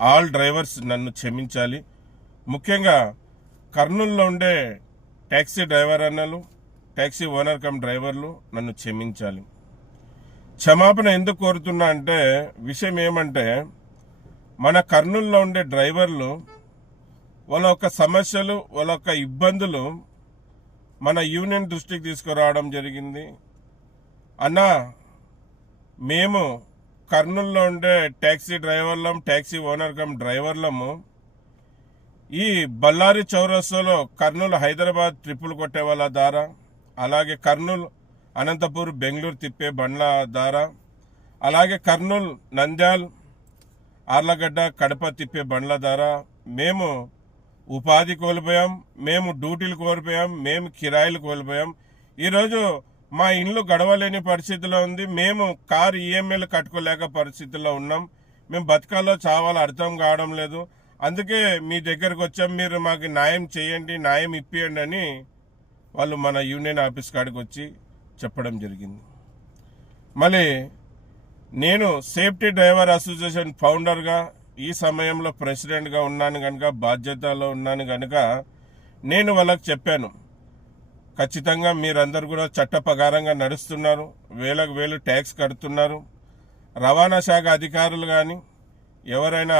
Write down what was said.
All drivers నన్ను క్షమించాలి. ముఖ్యంగా కర్నూలులో ఉండే ట్యాక్సీ డ్రైవర్ అన్నలు, ట్యాక్సీ ఓనర్ కమ్ డ్రైవర్లు నన్ను క్షమించాలి. క్షమాపణ ఎందుకు కోరుతున్నా అంటే విషయం ఏమంటే, మన కర్నూలులో ఉండే డ్రైవర్లు వాళ్ళ యొక్క సమస్యలు, వాళ్ళ యొక్క ఇబ్బందులు మన యూనియన్ దృష్టికి తీసుకురావడం జరిగింది. అన్నా, మేము కర్నూలులో ఉండే ట్యాక్సీ డ్రైవర్లం, ట్యాక్సీ ఓనర్ కమ్ డ్రైవర్లము ఈ బళ్ళారి చౌరస్తాలో కర్నూలు హైదరాబాద్ ట్రిప్పులు కొట్టే వాళ్ళ ద్వారా, అలాగే కర్నూలు అనంతపూర్ బెంగళూరు తిప్పే బండ్ల ద్వారా, అలాగే కర్నూలు నంద్యాల్ ఆర్లగడ్డ కడప తిప్పే బండ్ల ద్వారా మేము ఉపాధి కోల్పోయాం, మేము డ్యూటీలు కోల్పోయాం, మేము కిరాయిలు కోల్పోయాం. ఈరోజు మా ఇండ్లు గడవలేని పరిస్థితిలో ఉంది. మేము కారు ఈఎంఐలు కట్టుకోలేక పరిస్థితుల్లో ఉన్నాం. మేము బతకాలో చావాలో అర్థం కావడం లేదు. అందుకే మీ దగ్గరకు వచ్చాం, మీరు మాకు న్యాయం చేయండి, న్యాయం ఇప్పియండి అని వాళ్ళు మన యూనియన్ ఆఫీస్ కాడికి వచ్చి చెప్పడం జరిగింది. మళ్ళీ నేను సేఫ్టీ డ్రైవర్ అసోసియేషన్ ఫౌండర్గా, ఈ సమయంలో ప్రెసిడెంట్గా ఉన్నాను కనుక, బాధ్యతలో ఉన్నాను కనుక నేను వాళ్ళకి చెప్పాను, ఖచ్చితంగా మీరందరూ కూడా చట్ట ప్రకారంగా నడుస్తున్నారు, వేలకు వేలు ట్యాక్స్ కడుతున్నారు. రవాణా శాఖ అధికారులు కానీ ఎవరైనా